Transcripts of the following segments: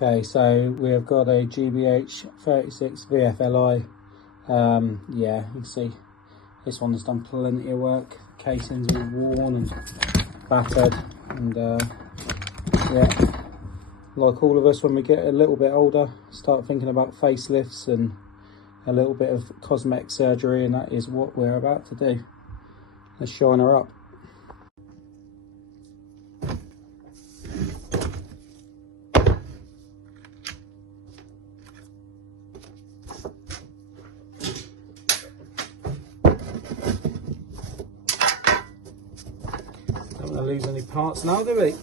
Okay, so we have got a GBH 36 VFLI. Yeah, you can see this one has done plenty of work. Casings are worn and battered, and yeah, like all of us when we get a little bit older, start thinking about facelifts and a little bit of cosmetic surgery, and that is what we're about to do. Let's shine her up. Don't want to lose any parts now, do we?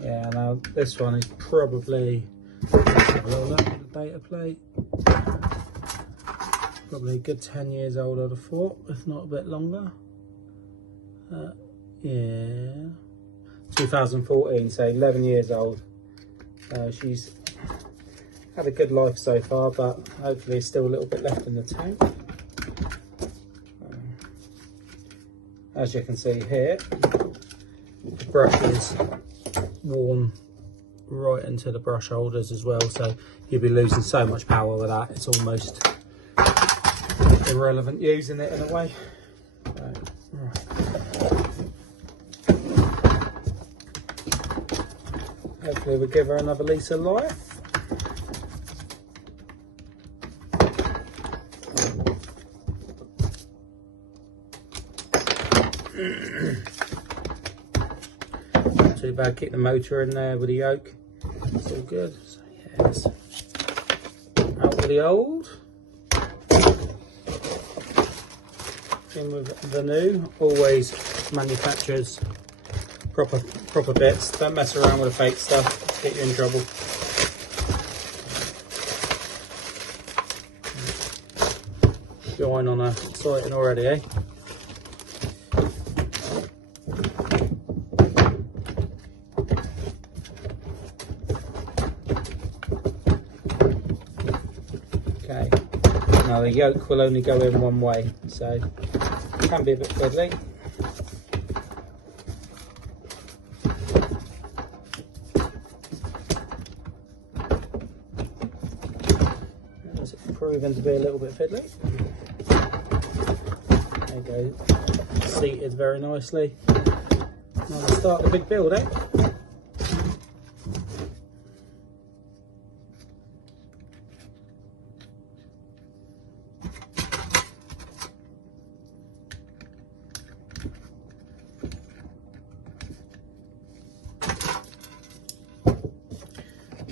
Yeah, now this one is probably, let's have a little look at the data plate, probably a good 10 years old I'd have thought, if not a bit longer. Yeah, 2014, so 11 years old. She's had a good life so far, but hopefully still a little bit left in the tank. As you can see here, the brush is worn right into the brush holders as well, so you'll be losing so much power with that, it's almost irrelevant using it in a way. Right. Hopefully we'll give her another lease of life. Not too bad, keep the motor in there with the yoke, it's all good. So yeah, it's out with the old, in with the new. Always manufacturers proper bits, don't mess around with the fake stuff, get you in trouble. Shine on a sighting already, eh? Okay, now the yoke will only go in one way, so it can be a bit fiddly. It's proven to be a little bit fiddly. There you go, seated very nicely. Now we'll start the big build, eh?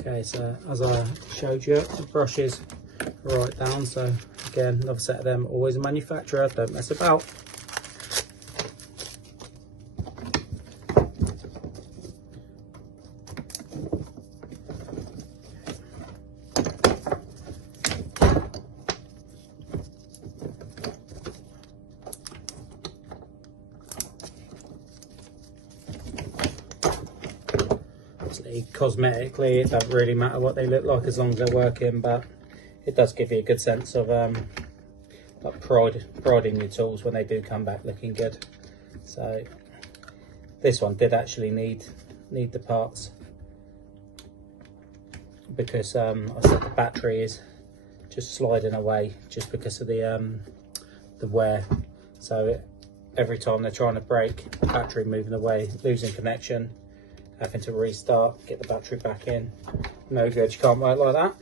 Okay, so as I showed you, the brushes are right down, so again, another set of them, always a manufacturer, don't mess about. Cosmetically, it doesn't really matter what they look like as long as they're working, but it does give you a good sense of like pride in your tools when they do come back looking good. So this one did actually need the parts, because I said the battery is just sliding away just because of the wear. So every time they're trying to brake, the battery moving away, losing connection, having to restart, get the battery back in. No good, you can't work like that.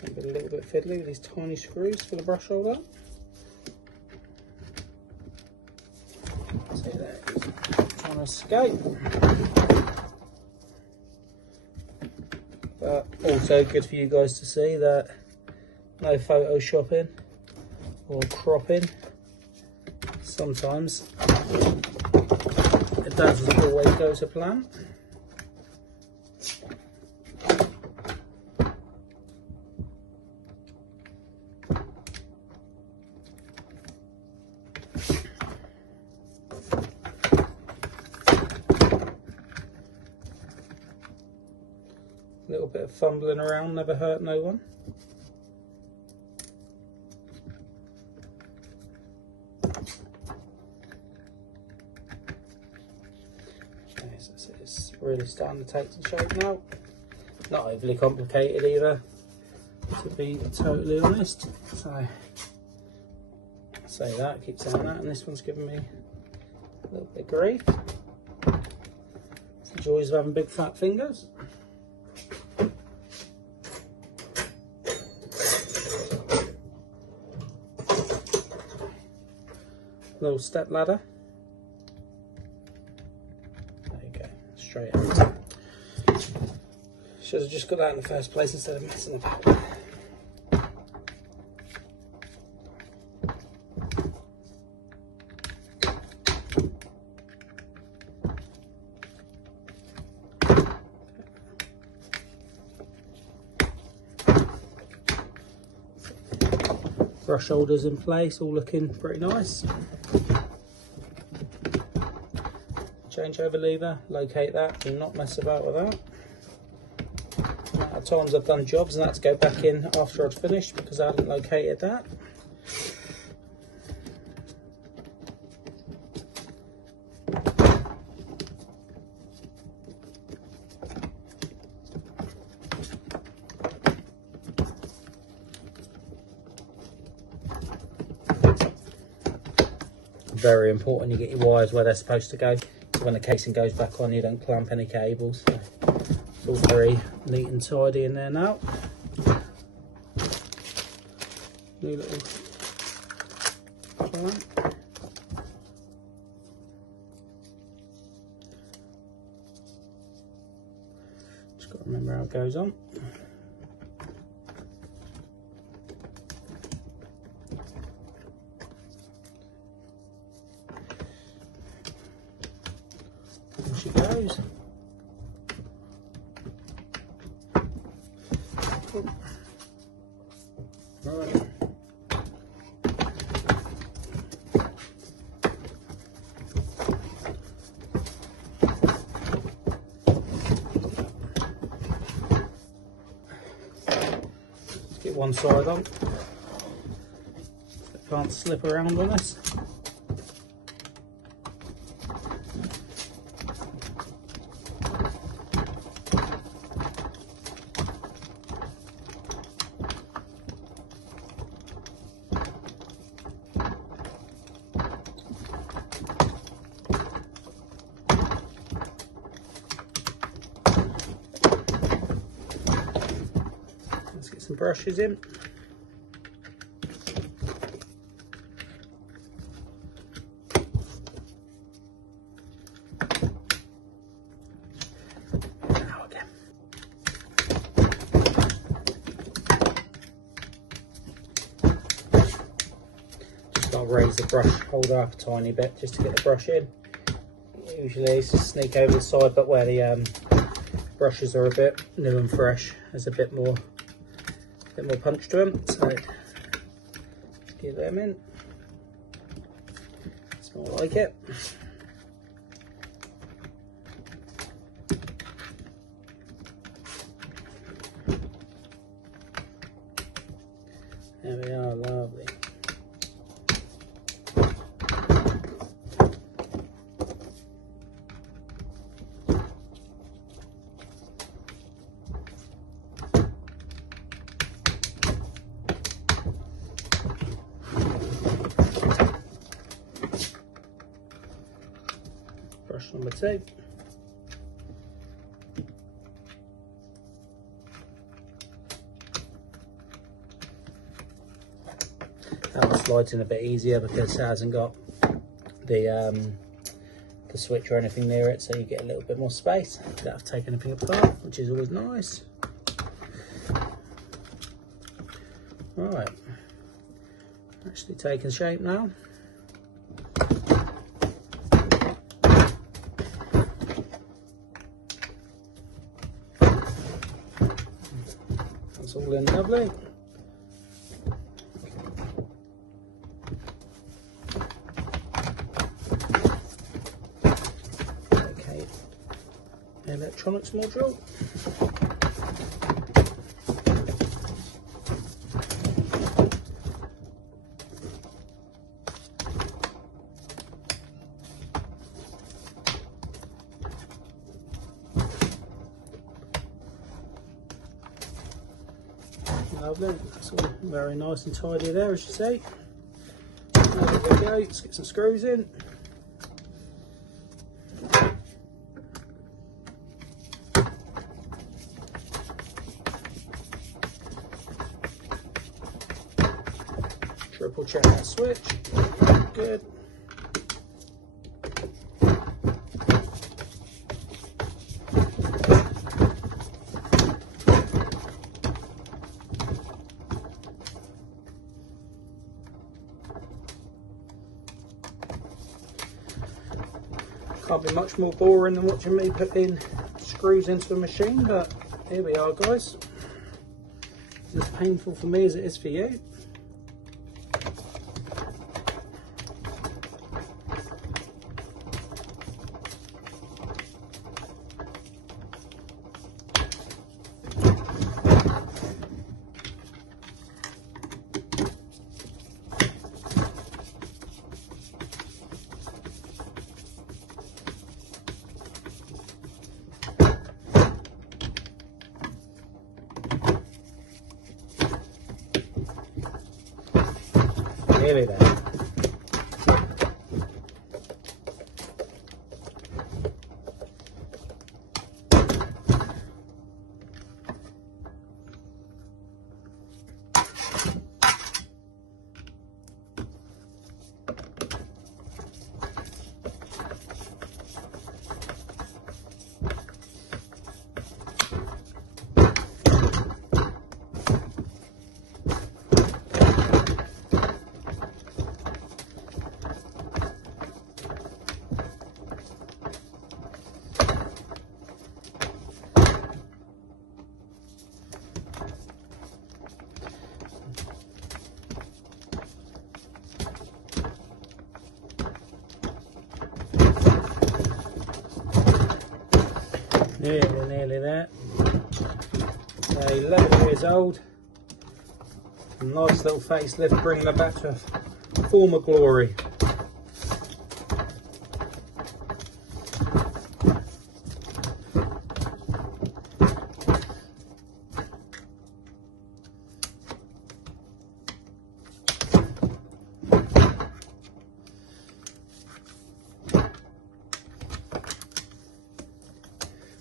Can be a little bit fiddly with these tiny screws for the brush holder. See there, it's trying to escape. But also good for you guys to see that no photoshopping or cropping. Sometimes it doesn't always go to plan. A little bit of fumbling around never hurt no one. Okay, so it's really starting to take some shape now. Not overly complicated either, to be totally honest. So I say that, keep saying that, and this one's giving me a little bit of grief. It's the joys of having big fat fingers. Little step ladder. There you go, straight out. Should have just got that in the first place instead of messing about. Brush holders in place, all looking pretty nice. Changeover lever, locate that, do not mess about with that. The amount of times I've done jobs and had to go back in after I'd finished because I hadn't located that. Very important you get your wires where they're supposed to go. When the casing goes back on, you don't clamp any cables. So it's all very neat and tidy in there now. New little clamp. Just got to remember how it goes on. She goes. Right. Let's get one side on. It can't slip around on us. Let's get some brushes in. Now again. Just got to raise the brush holder up a tiny bit just to get the brush in. Usually it's just sneak over the side, but where the brushes are a bit new and fresh, there's a bit more punch to them, so let's get them in. It's more like it. There we are, lovely. Brush number 2. That one slides in a bit easier because it hasn't got the switch or anything near it, so you get a little bit more space without have to take anything apart, which is always nice. Right, Actually taking shape now. That's all in lovely. Okay, electronics module. Lovely, that's all very nice and tidy there, as you see. There we go, let's get some screws in. Triple check that switch, good. Can't be much more boring than watching me put in screws into a machine, but here we are, guys. It's as painful for me as it is for you. Nearly there. Nearly there. 11 years old. A nice little facelift, bringing her back to former glory.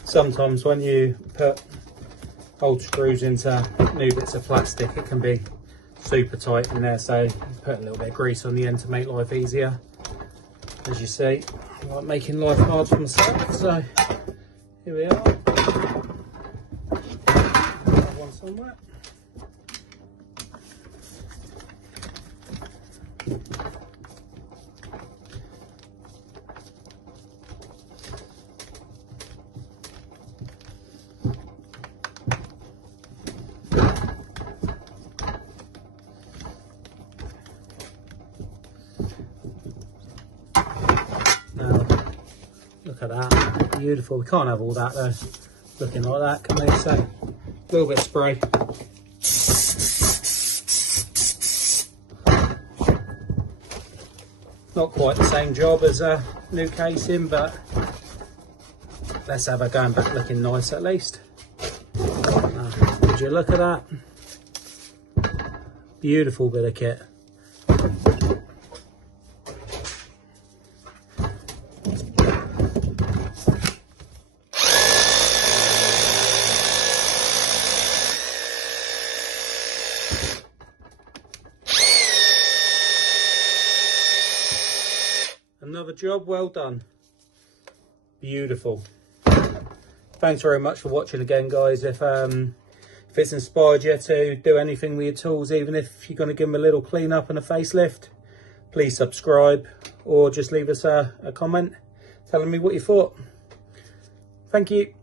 Sometimes when you put old screws into new bits of plastic, it can be super tight in there, so put a little bit of grease on the end to make life easier. As you see, I like making life hard for myself, so here we are. Another one somewhere. Look at that, beautiful. We can't have all that though, looking like that, can we? So, a little bit of spray. Not quite the same job as a new casing, but let's have her going back looking nice at least. Would you look at that? Beautiful bit of kit. Another job well done. Beautiful. Thanks very much for watching again, guys. If If it's inspired you to do anything with your tools, even if you're going to give them a little clean up and a facelift, please subscribe or just leave us a comment telling me what you thought. Thank you.